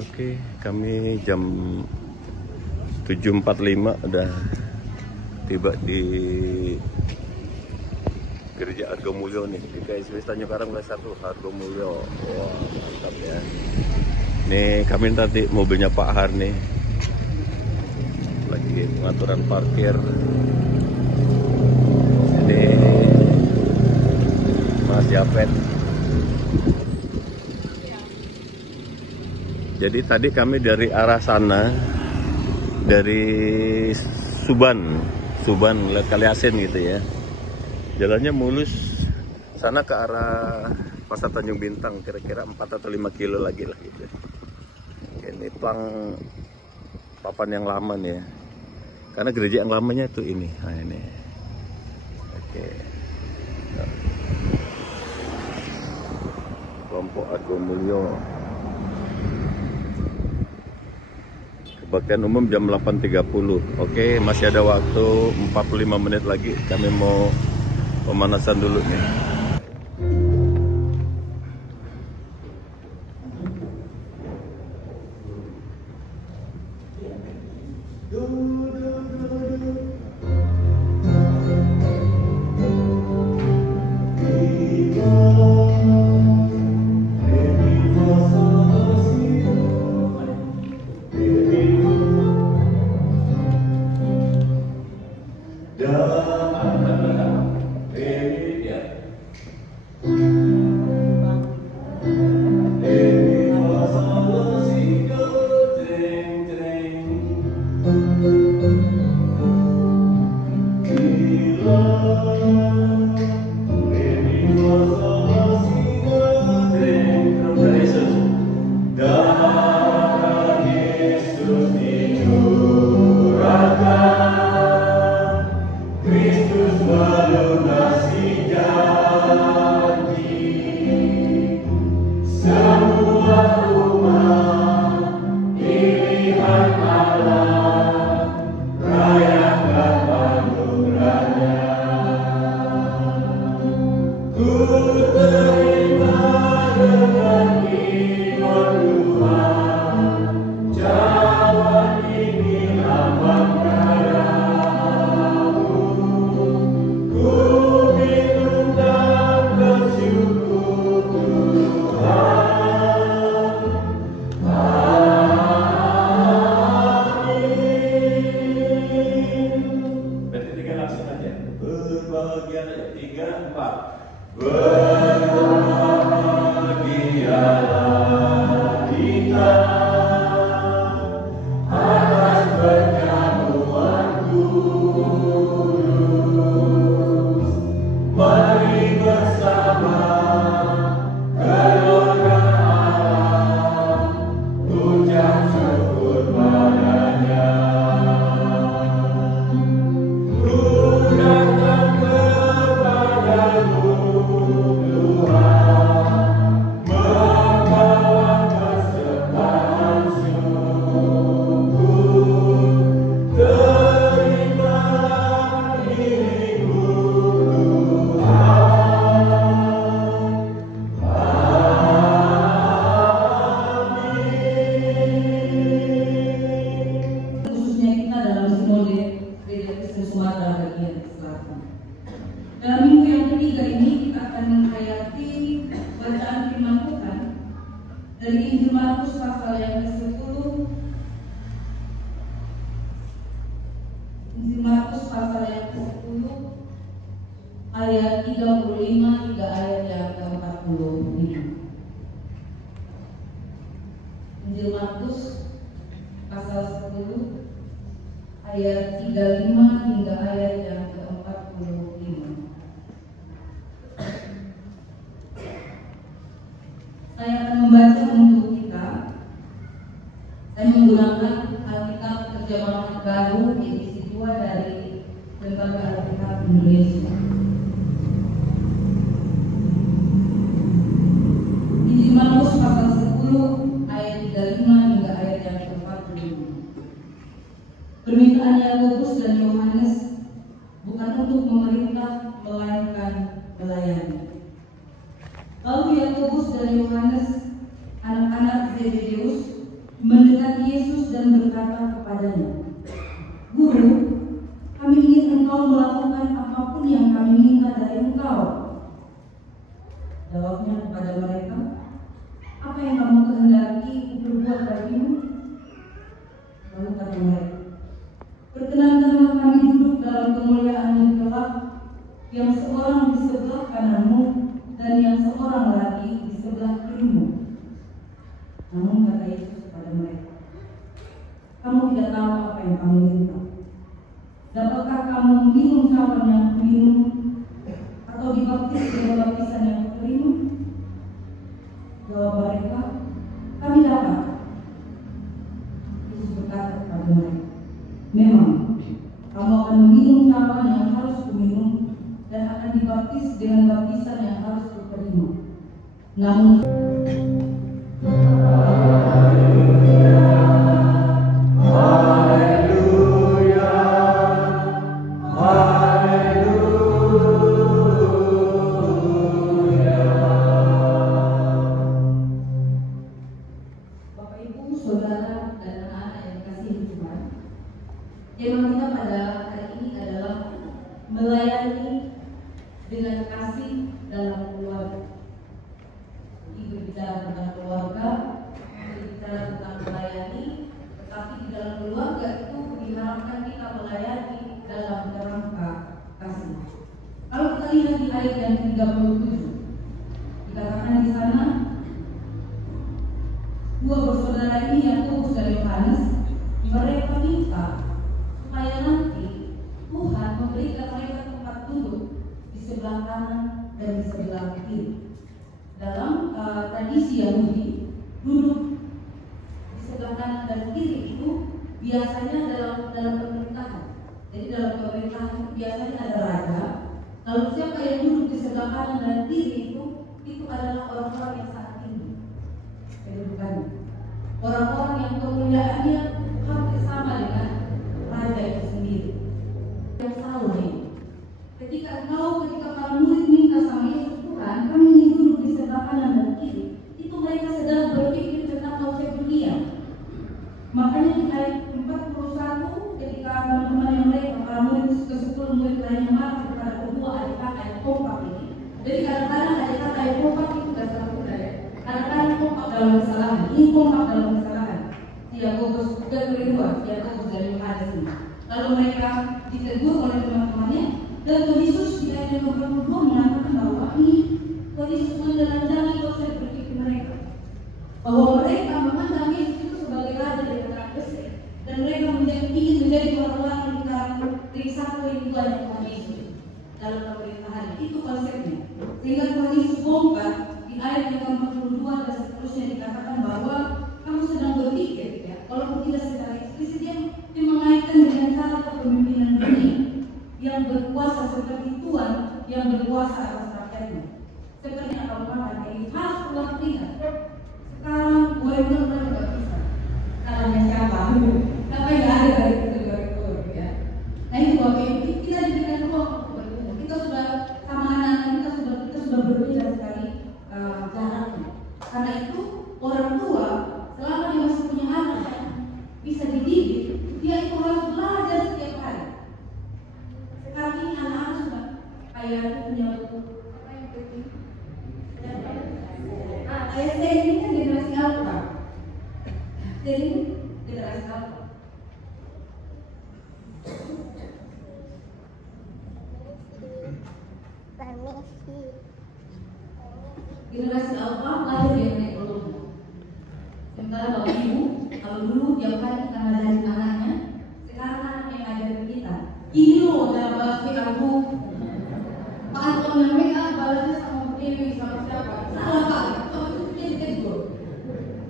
Oke, kami jam 7.45 udah tiba di Gereja Argomulyo nih di KSW Tanjung Karang Wilayah 1 Argomulyo. Wah, mantap ya. Nih kami tadi mobilnya Pak Har nih lagi pengaturan parkir. Ini Mas Japet. Jadi tadi kami dari arah sana, dari Suban lihat Kali Asin gitu ya. Jalannya mulus sana ke arah Pasar Tanjung Bintang, kira-kira 4 atau 5 kilo lagi lah gitu. Ini papan yang lama nih ya. Karena gereja yang lamanya itu ini. Nah ini. Oke. Kelompok Argomulyo. Kebaktian umum jam 8.30. Oke, masih ada waktu 45 menit lagi. Kami mau pemanasan dulu nih. Dalam minggu yang ketiga ini kita akan menghayati bacaan firman Tuhan dari Injil Markus pasal yang ke-10. Injil Markus pasal yang ke-10 ayat 35 hingga ayat yang ke-45. Injil Markus pasal 10 ayat 35 hingga ayat yang ke-45. Saya akan membaca untuk kita. Saya menggunakan Alkitab terjemahan baru edisi 2 dari Lembaga Alkitab Indonesia. Injil Markus pasal 10 ayat 35 hingga ayat yang ke-45. Permintaan Yakobus dan Yohanes bukan untuk memerintah melainkan melayani. Lalu Yakobus dan Yohanes, anak-anak Zebedeus, mendekati Yesus dan berkata kepadanya, "Guru, kami ingin Engkau melakukan apapun yang kami minta dari Engkau." Jawabnya kepada mereka, "Apa yang kamu kehendaki berbuat bagimu?" Lalu kata mereka, "Perkenankanlah kami duduk dalam kemuliaan yang gelap, yang seorang di sebelah kananmu dan yang seorang lagi di sebelah kirimu." Namun kata Yesus kepada mereka, "Kamu tidak tahu apa yang kamu minta. Dapatkah kamu minum cawan yang kuminum, atau dibaptis dengan baptisan yang kuterima?" Jawab mereka, "Kami dapat." Yesus berkata kepada mereka, "Memang kamu akan meminum cawan yang harus kuminum, dan akan dibaptis dengan baptisan yang harus kuterima. Namun tema kita pada hari ini adalah melayani dengan kasih dalam keluarga. Jadi berbicara tentang keluarga, berbicara tentang melayani, tetapi di dalam keluarga itu diharapkan kita melayani dalam kerangka kasih. Kalau kita lihat di ayat yang 37, dikatakan di sana, dua bersaudara ini, Yakobus dan Yohanes, mereka minta supaya nanti Tuhan memberikan mereka tempat duduk di sebelah kanan dan di sebelah kiri. Dalam tradisi Yahudi, duduk di sebelah kanan dan kiri itu biasanya dalam pemerintahan. Jadi dalam pemerintahan itu biasanya ada raja. Lalu siapa yang duduk di sebelah kanan dan kiri itu adalah orang-orang yang sangat tinggi kedudukannya. Orang-orang yang kemuliaannya hampir sama dengan raja itu sendiri. Yang selalu nih, ketika para murid minta sama Yesus, "Tuhan, kami ingin duduk di sebelah kanan dan kiri," itu mereka sedang berpikir tentang konsep dunia. Makanya di ayat 41, ketika teman-teman yang mereka, para murid ke-10 murid lainnya marah kepada kedua adik kakak yang kompak ini. Jadi kadang-kadang adik kakak yang kompak itu tidak salah budaya. Kadang-kadang kompak dalam kesalahan. Ini kompak dalam kesalahan. Yakobus dan kedua, Yakobus dan Yohanes ini. Lalu mereka ditegur oleh teman-temannya, dan Tuhan Yesus di ayat 22 mengatakan bahwa ini Tuhan Yesus menjelaskan konsep berpikir mereka, bahwa mereka memandang Yesus itu sebagai raja dari negara Mesir, dan mereka ingin menjadi orang-orang yang dari satu yang Tuhan yang Tuhan Yesus dalam pemerintahannya. Itu konsepnya. Sehingga Tuhan Yesus bongkar di ayat yang 42 dan seterusnya dikatakan bahwa kamu sedang berpikir, ya, walaupun tidak secara eksplisit, dia mengaitkan dengan cara kepemimpinan dunia yang berkuasa seperti Tuhan yang berkuasa atas rakyatnya. Seperti yang kamu katakan, ini harus keluar lihat. Sekarang gue benar-benar tidak bisa. Kalahnya siapa? Tapi nggak ada dari itu, ya. Nah itu Bapak Ibu, kita diberikan ruang untuk bergumul. Kita sudah sama anak-anak kita sudah berbeda sekali jaraknya. Karena itu orang tua selama dia masih punya anak bisa dididik, dia itu harus belajar setiap hari. Sekarang ini anak-anak sudah kayak punya apa yang penting? Ayah saya ini kan generasi alfa. Jadi generasi alfa. Generasi alfa lahir dari teknologi. Sementara Bapak Ibu, kalau dulu tiap hari kita ngajarin anaknya, sekarang anak yang ngajarin kita. Ini loh cara balas WA aku. Pak Anton yang WA balasnya sama Bu Dewi sama siapa? Salah Pak, kalau itu jadi tegur.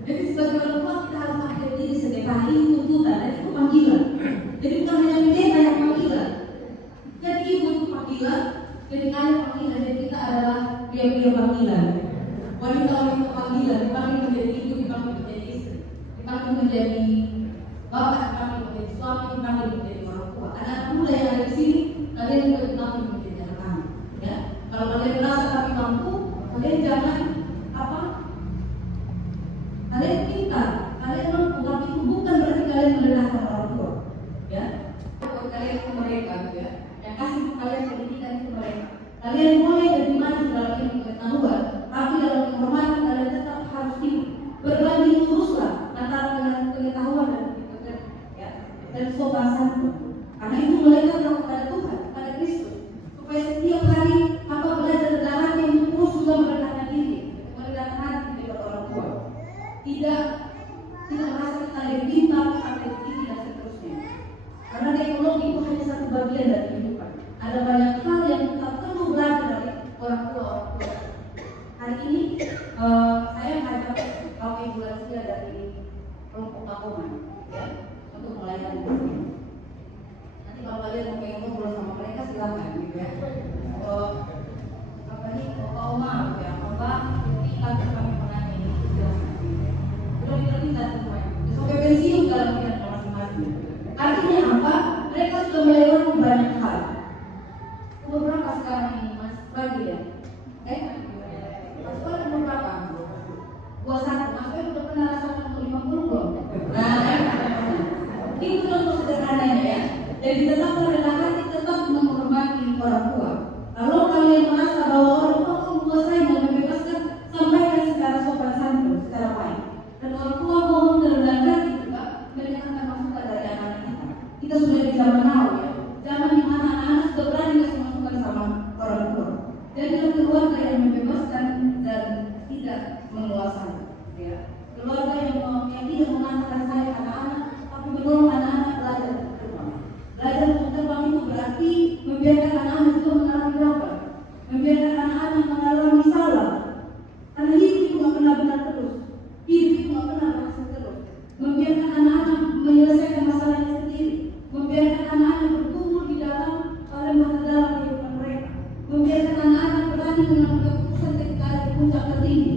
Jadi sebagai orang tua kita harus update diri setiap hari, itu tuntutan dan itu panggilan. Jadi bukan hanya menjadi yang panggilan. Jadi ibu itu panggilan, jadi ayah panggilan, jadi kita adalah pria-pria panggilan. Wanita-wanita panggilan, dipanggil menjadi ibu, dipanggil menjadi istri, dipanggil menjadi bapak, dipanggil menjadi suami, dipanggil menjadi orang tua. Anak muda yang ada di sini, kalian juga dipanggil menjadi anak-anak. Ya, kalau kalian merasa kami mampu, kalian jangan apa? Kalian pintar, kalian mampu. Kalian boleh lebih maju dalam ilmu pengetahuan, tapi dalam kehormatan kalian tetap harus hidup. Berbanding luruslah antara pengetahuan dan pekerjaan, ya, dan sopan santun. Karena itu melekat kepada Tuhan, kepada Kristus, supaya setiap hari hamba belajar dalam hati yang terus juga merendahkan diri, merendahkan hati kepada orang tua. Tidak merasa kita lebih pintar atau lebih tinggi dan seterusnya. Karena teknologi itu hanya satu bagian dari kehidupan. Ada banyak hal yang kita perlu belajar dari orang tua. Hari ini saya mengajak kaum ibu lansia dari kelompok Pakoman, ya, untuk melayani di sini. Nanti kalau kalian mau pengen ngobrol sama mereka silakan, gitu ya. Pak Omar, ya, Mbak, kita kami menanya ini silakan. Sudah kita semuanya. Sampai pensiun dalam bidang masing-masing. Artinya apa? Mereka sudah melewati banyak hal. Umur berapa sekarang ini, Mas? Bagi ya? Mas Bagi umur berapa? 21. Mas Bagi udah pernah rasakan umur 50 belum? Nah, itu contoh sederhananya ya. Jadi tetap rendah hati, tetap menghormati orang tua. Kalau kalian merasa bahwa orang tua tua saya mau membebaskan, sampaikan secara sopan santun, secara baik. Dan orang tua mohon merendahkan juga mendengarkan masukan dari anak-anak kita. Kita sudah di zaman now ya, zaman di mana anak-anak sudah berani kasih masukan sama orang tua. Jadi keluarga yang membebaskan dan tidak menguasai, ya. Keluarga yang tidak mengatakan saya anak-anak, tapi mendorong anak-anak belajar terbang. Belajar terbang itu berarti membiarkan anak-anak juga mengalami gagal, membiarkan anak-anak mengalami salah. Karena hidup itu nggak pernah benar terus, hidup itu nggak pernah berhasil terus. Membiarkan anak-anak menyelesaikan masalahnya sendiri, membiarkan anak-anak bertumbuh di dalam dalam kehidupan mereka, membiarkan anak-anak berani mengambil keputusan ketika ada di puncak tertinggi.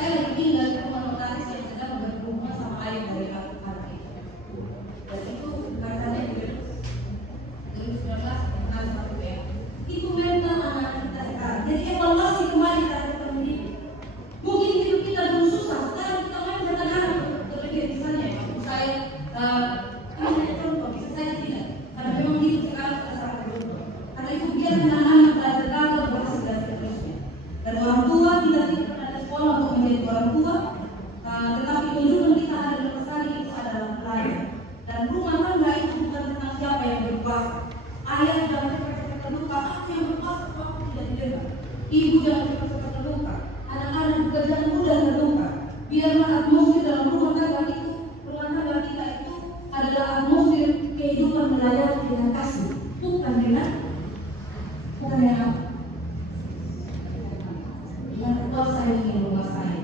Saya lagi tinggal di rumah notaris yang sedang berhubungan sama ayah dari hati. Dan itu katanya di 2019 kenal satu ya. Itu mental anak kita sekarang. Jadi evaluasi kembali terhadap pendidik. Mungkin hidup kita dulu susah, sekarang kita main bertengah terlebih misalnya ya. Saya ini contoh, bisa saya tidak. Karena memang hidup sekarang sudah sangat berubah. Karena itu biar anak-anak belajar gagal berhasil dan seterusnya. Dan orang tua kita tidak pernah ada sekolah untuk menjadi orang tua, tetapi tunjukkan kita adalah pesan itu adalah pelayan. Dan rumah tangga itu bukan tentang siapa yang berkuasa. Ayah jangan cepat-cepat terluka, aku yang berkuasa, aku tidak didengar. Ibu jangan cepat-cepat terluka, anak-anak pekerjaan mudah terluka. Biarlah atmosfer dalam rumah tangga kita itu adalah atmosfer kehidupan melayani dengan kasih, bukan dengan yang kuasa yang ingin menguasai.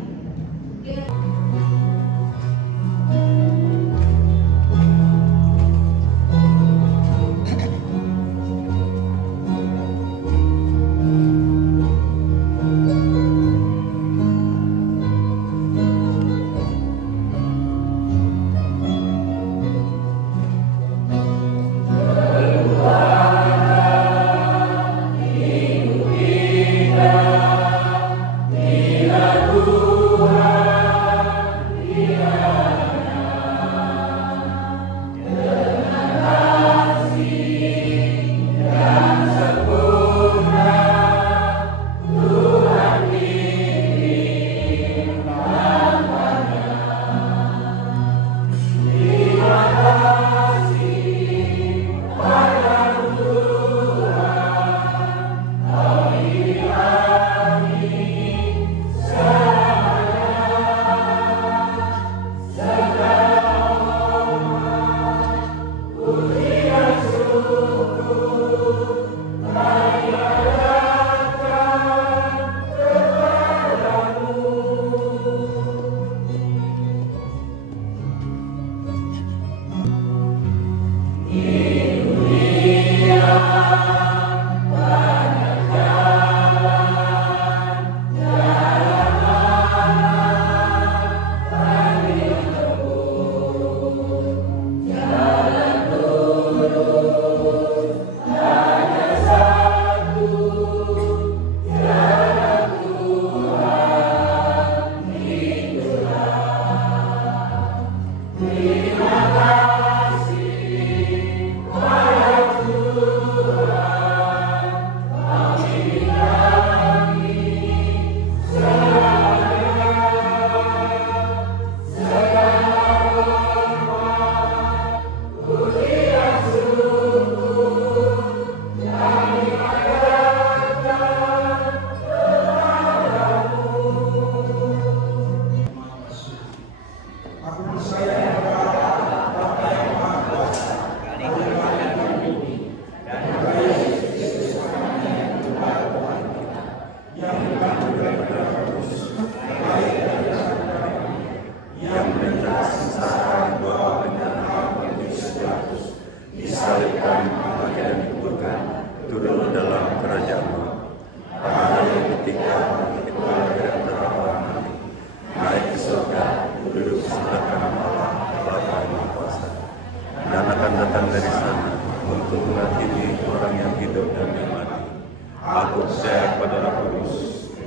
Aku percaya kepada Roh Kudus,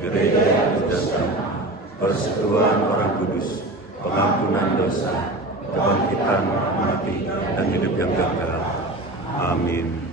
gereja yang sejahtera, persekutuan orang kudus, pengampunan dosa, kebangkitan mati, dan hidup yang kekal. Amin.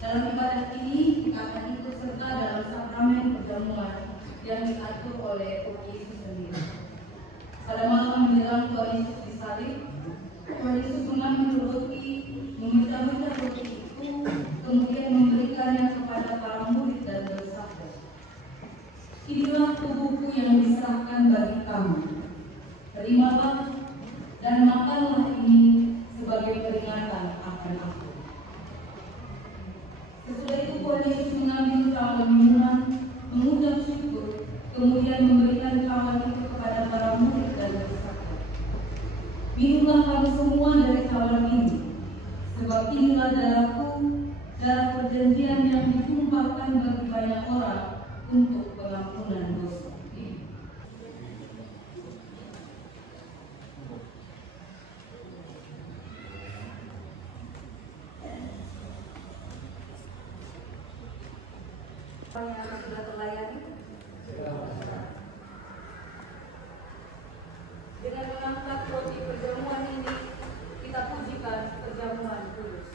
Dalam ibadah ini kita akan ikut serta dalam sakramen perjamuan yang diatur oleh Tuhan Yesus sendiri. Pada malam menjelang Tuhan Yesus disalib, Tuhan Yesus mengambil roti, memecah-mecah roti itu, kemudian memberikannya kepada para murid dan bersabda, "Inilah tubuhku yang diserahkan bagi kamu. Terimalah dan makanlah ini sebagai peringatan akan aku." Sesudah itu Tuhan Yesus mengambil cawan minuman, mengucap syukur, kemudian memberikan cawan itu kepada para murid dan bersabda, "Minumlah kamu semua dari cawan ini, sebab inilah darahku, darah perjanjian yang ditumpahkan bagi banyak orang untuk pengampunan dosa." Yang sudah terlayani dengan mengangkat roti perjamuan ini, kita pujikan perjamuan kudus.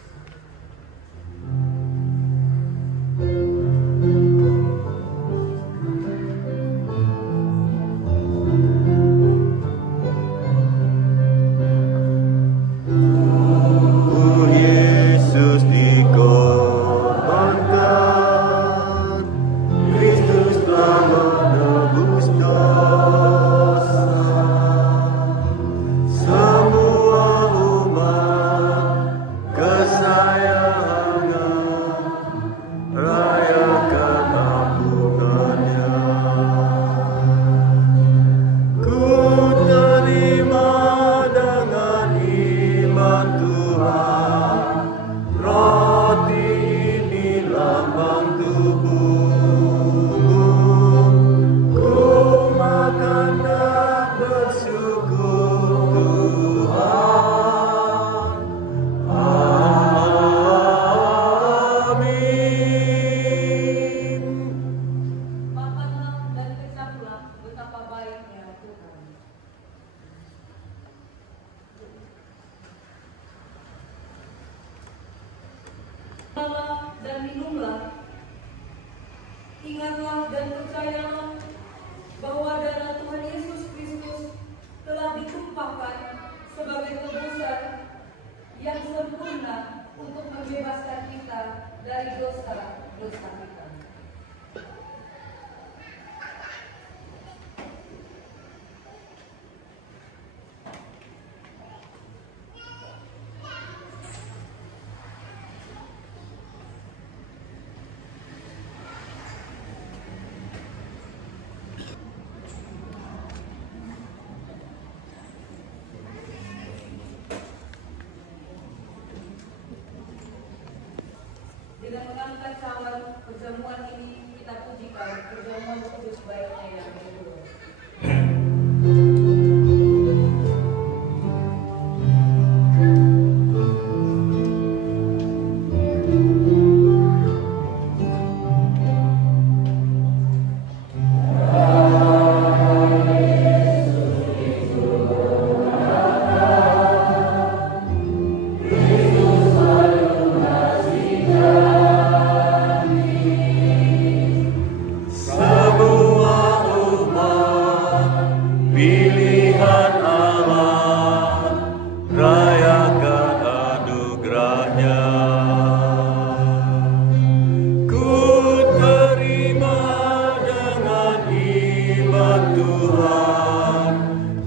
Makanlah dan minumlah, ingatlah dan percayalah bahwa darah Tuhan Yesus Kristus telah ditumpahkan sebagai tebusan yang sempurna untuk membebaskan kita dari dosa-dosa kita. Dengan mengangkat cawan perjamuan ini, kita pujikan perjamuan kudus baiknya yang kedua.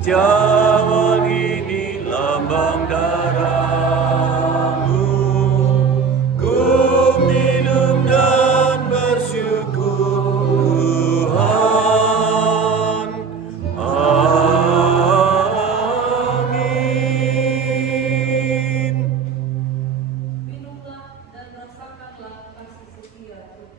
Cawan ini lambang darahmu, ku minum dan bersyukur Tuhan. Amin. Minumlah dan rasakanlah kasih setia Tuhan.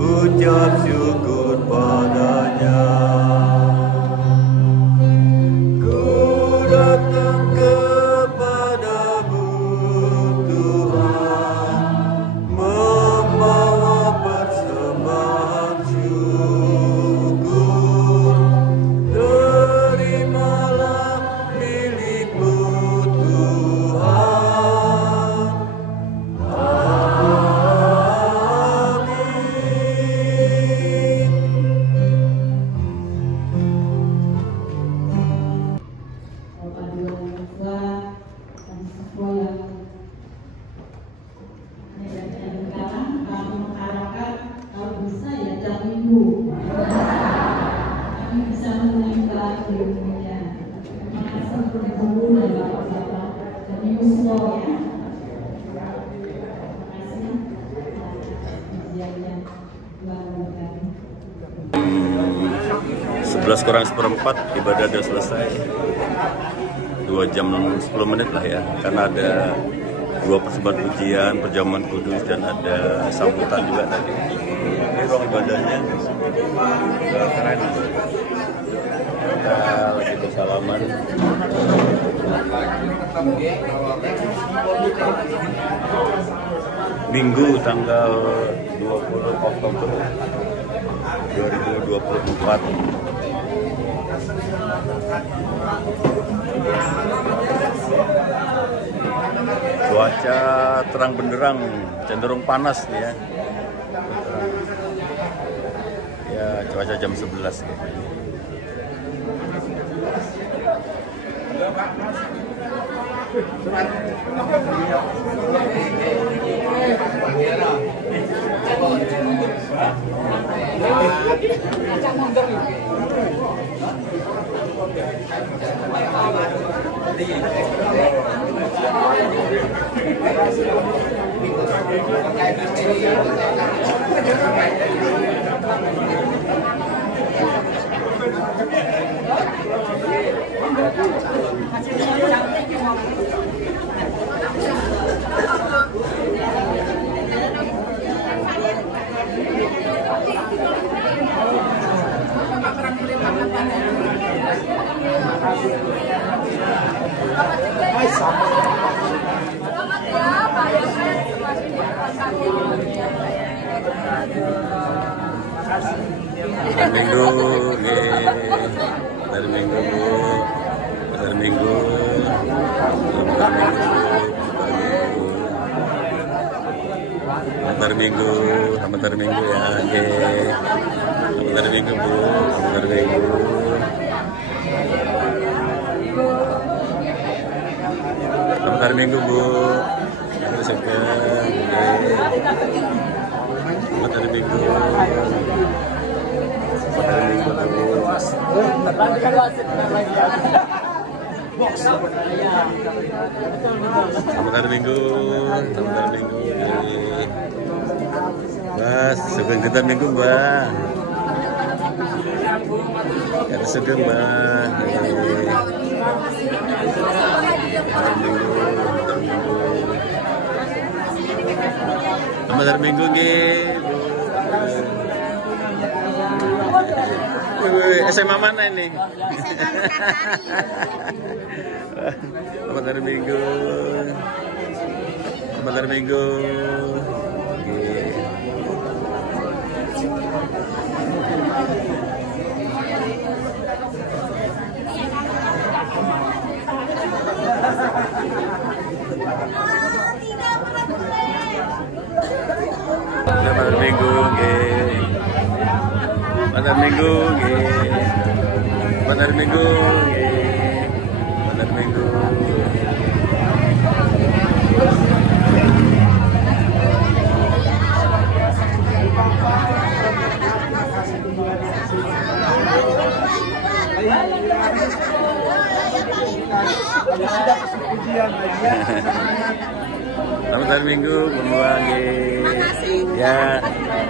Ucap syukur padanya. Ku datang kepadamu Tuhan, membawa persembahan syukur. Terimalah milikmu Tuhan. Kami bisa menerima ilmunya. Terima kasih untuk guru dan bapak-bapak dan ibu semua ya. Terima kasih ujiannya Tuhan memberkati. 11 kurang seperempat ibadah sudah selesai. 2 jam 10 menit lah ya, karena ada 2 persembahan pujian, perjamuan kudus, dan ada sambutan juga tadi. Ini ruang ibadahnya keren. Kita lagi bersalaman. Minggu tanggal 20 Oktober 2024. Cuaca terang benderang, cenderung panas nih ya. Ya, cuaca jam 11 gitu. Minggu, dari Minggu Bu, dari Minggu, dari Minggu, selamat hari Minggu ya, selamat hari Minggu Bu, selamat hari Minggu. Selamat hari Minggu Bu, selamat hari Minggu. Selamat hari Minggu, selamat hari Minggu. Mas, sugeng kita Minggu, Mbak. Ya, sugeng, Mbak. Selamat hari Minggu, SMA mana ini? Selamat hari Minggu. Selamat hari Minggu. Selamat hari Minggu. Selamat Minggu, selamat Minggu, selamat Minggu. Selamat hari Minggu, membuang ya,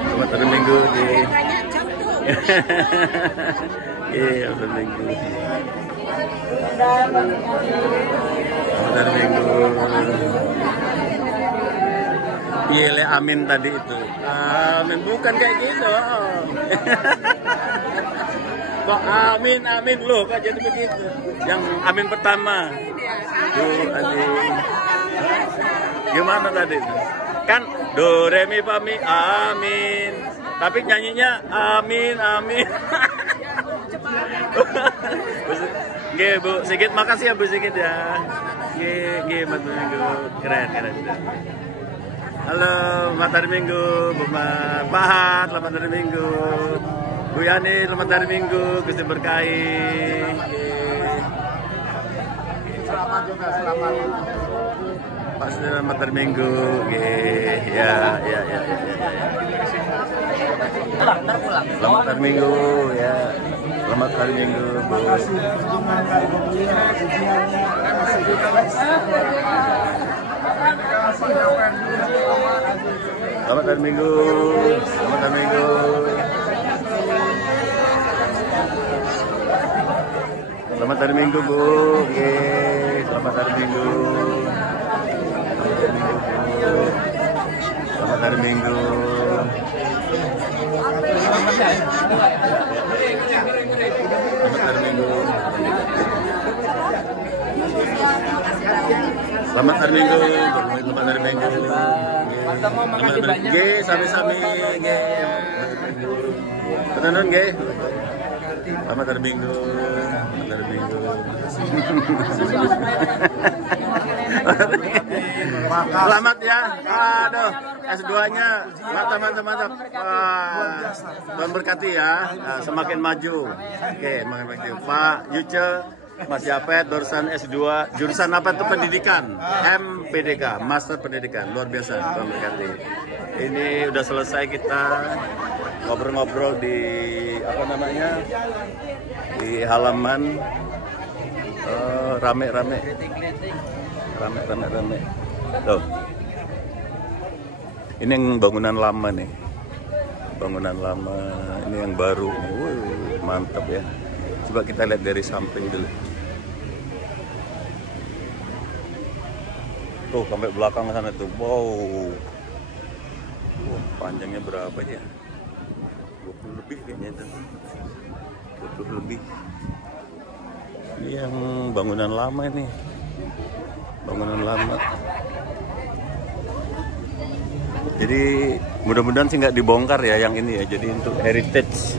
selamat hari Minggu, iya, selamat Minggu. Selamat hari Minggu. Iya, le amin tadi itu. Amin bukan kayak gitu. Kok amin amin loh, kok jadi begitu? Yang amin pertama. Tuh, adik. Gimana tadi? Kan do re mi fa mi amin. Tapi nyanyinya amin amin. Nggih Bu Sigit, makasih ya Bu Sigit ya. Nggih Mas Minggu, keren. Halo, selamat hari Minggu, Bu Pahat, selamat hari Minggu. Bu Yani, selamat hari Minggu, Gusti berkahi. Selamat juga, selamat. Pak selamat hari Minggu, ya. Selamat hari Minggu, ya. Selamat hari Minggu, Bu. Selamat hari Minggu, selamat hari Minggu. Selamat hari Minggu, Bu. Selamat hari Minggu. Selamat hari Minggu. Selamat hari Minggu. Selamat hari Minggu. Selamat hari Minggu. Sami-sami. Tenan nggih. Selamat hari Minggu. Selamat hari Minggu. Selamat ya. Aduh, S2-nya mantap. Tuhan berkati ya. Semakin maju. Oke, semakin maju. Pak Yuce, Mas Yapet, jurusan S2, jurusan apa itu pendidikan? MPDK, Master Pendidikan. Luar biasa, Tuhan berkati. Ini udah selesai kita ngobrol-ngobrol di apa namanya? Di halaman rame. Tuh. Ini yang bangunan lama nih. Bangunan lama, ini yang baru. Mantap ya. Coba kita lihat dari samping dulu. Tuh sampai belakang sana tuh. Wow. Panjangnya berapa ya? 20 lebih kayaknya itu. 20 lebih. Ini yang bangunan lama ini. Bangunan lama. Jadi mudah-mudahan sih nggak dibongkar ya yang ini ya. Jadi untuk heritage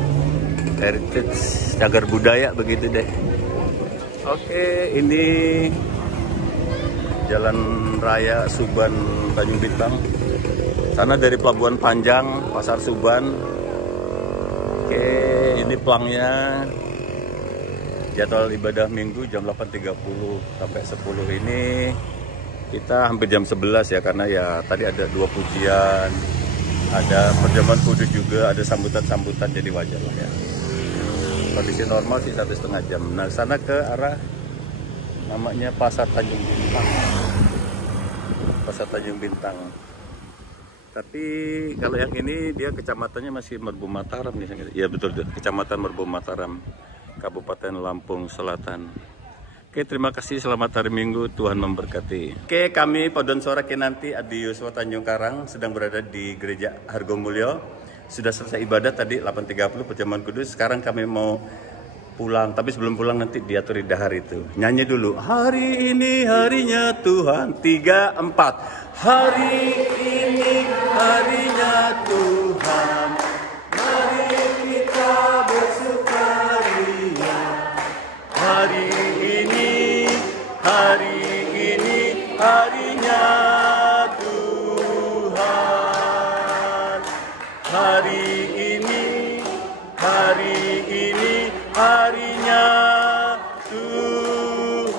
cagar budaya begitu deh. Oke, ini Jalan Raya Suban Tanjung Bintang. Sana dari Pelabuhan Panjang, Pasar Suban. Oke, ini pelangnya. Jadwal ibadah Minggu jam 8.30 sampai 10 ini. Kita hampir jam 11 ya, karena ya tadi ada 2 pujian, ada perjamuan kudus juga, ada sambutan-sambutan, jadi wajar lah ya. Kondisi normal sih 1,5 jam. Nah, sana ke arah namanya Pasar Tanjung Bintang. Pasar Tanjung Bintang. Tapi kalau yang ini dia kecamatannya masih Merbu Mataram nih. Ya betul, Kecamatan Merbu Mataram, Kabupaten Lampung Selatan. Oke, terima kasih. Selamat hari Minggu. Tuhan memberkati. Oke, kami Podon Sora Kinanti Adi Yuswa Tanjung Karang sedang berada di Gereja Hargomulyo. Sudah selesai ibadah tadi 8.30 perjamuan kudus. Sekarang kami mau pulang, tapi sebelum pulang nanti diatur di dahar itu. Nyanyi dulu. Hari ini harinya Tuhan. 3, 4. Hari ini harinya Tuhan. Mari kita bersukaria. Hari ini harinya Tuhan. Hari ini harinya Tuhan.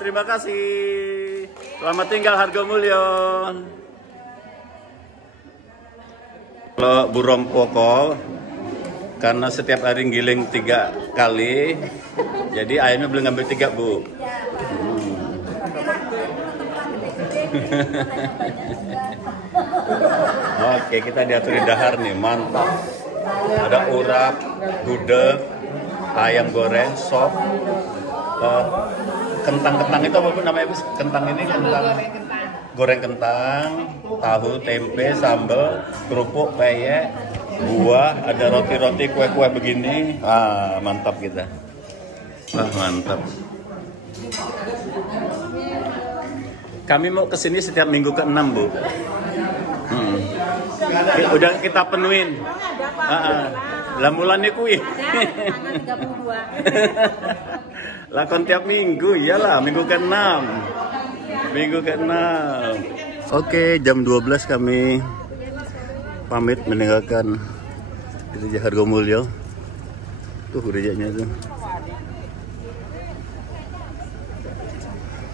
Terima kasih. Selamat tinggal Hargomulyo. Kalau burung pokok, karena setiap hari giling 3 kali, jadi ayamnya boleh ngambil 3, Bu. Oke, kita diatur di dahar nih, mantap. Ada urap, gudeg, ayam goreng, sop, kentang-kentang itu apa namanya, Bu? Kentang ini kentang. Goreng kentang, tahu, tempe, sambal, kerupuk, peyek, buah, ada roti-roti, kue-kue begini. Ah, mantap kita. Ah, mantap. Kami mau kesini setiap minggu ke-6, Bu. Udah kita penuhin. Lah mulane kuwi. Lakon tiap minggu, iyalah, minggu ke-6. Minggu ke-6. Oke, jam 12 kami pamit meninggalkan Gereja Hargomulyo. Tuh gerejanya tuh.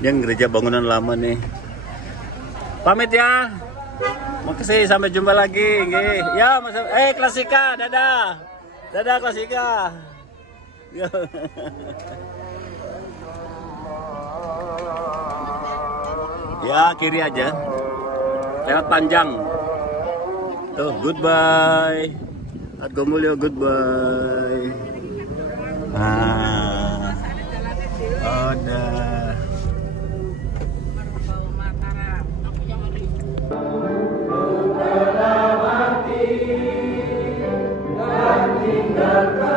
Yang gereja bangunan lama nih. Pamit ya. Makasih, sampai jumpa lagi. Nggih. Ya, Klasika, dadah. Dadah Klasika. Ya, kiri aja. Lewat Panjang. Tuh, goodbye. Hargomulyo, goodbye. Udah. Mati dan tinggalkan